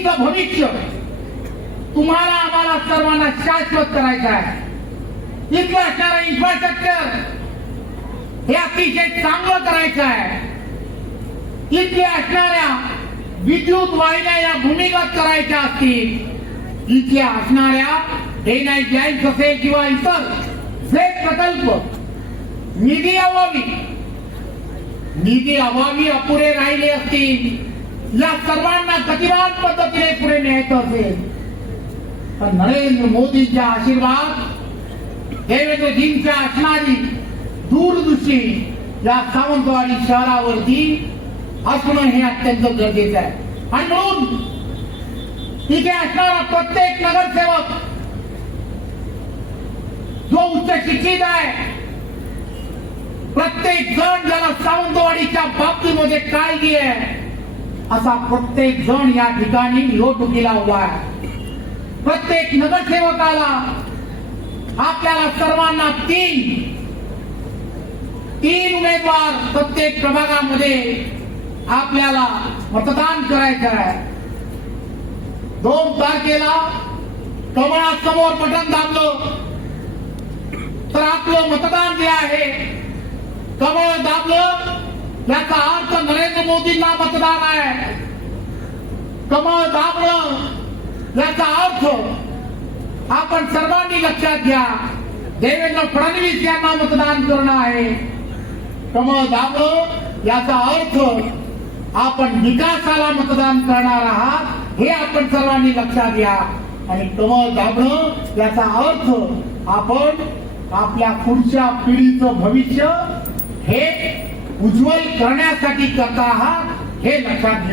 पिढीचं भविष्य तुम्हाला आम्हाला सर्वांना शाश्वत करायचं आहे. इथलं असणारं इन्फ्रास्ट्रक्चर हे अतिशय चांगलं करायचं आहे. इथे असणाऱ्या विद्युत वाहिन्या या भूमिगत करायच्या असतील, इथे असणाऱ्या डे नाईट लाईन्स असेल किंवा इतर जे प्रकल्प निधी अभावी अपुरे राहिले असतील, या सर्वांना गतिमान पद्धतीने पुढे न्यायचं असेल तर नरेंद्र मोदींचा आशीर्वाद, देवेंद्रजींच्या असणारी दूरदृष्टी या सावंतवाडी शहरावरती असणं हे अत्यंत गरजेचं आहे. आणि म्हणून इथे असणारा प्रत्येक नगरसेवक जो उच्च शिक्षित आहे, प्रत्येक जण ज्याला सावंतवाडीच्या बाबतीमध्ये काळजी आहे, असा प्रत्येक जण या ठिकाणी निवडणुकीला उभा आहे. प्रत्येक नगरसेवकाला आपल्याला सर्वांना तीन उमेदवार प्रत्येक प्रभागामध्ये आपल्याला मतदान करायचं आहे. 2 तारखेला कमळासमोर बटन दाबलं तर आपलं मतदान जे आहे, कमळ दाबलं याचा अर्थ नरेंद्र मोदींना मतदान आहे. कमळ दाबलं याचा अर्थ आपण सर्वांनी लक्षात घ्या, देवेंद्र फडणवीस यांना मतदान करणं आहे. कमळ दाबलं याचा अर्थ आपण विकासाला मतदान करणार आहात, हे आपण सर्वांनी लक्षात घ्या. आणि कमळ दाबणं याचा अर्थ आपण आपल्या पुढच्या पिढीचं भविष्य हे उज्ज्वल करण्यासाठी करता आहात, हे लक्षात घ्या.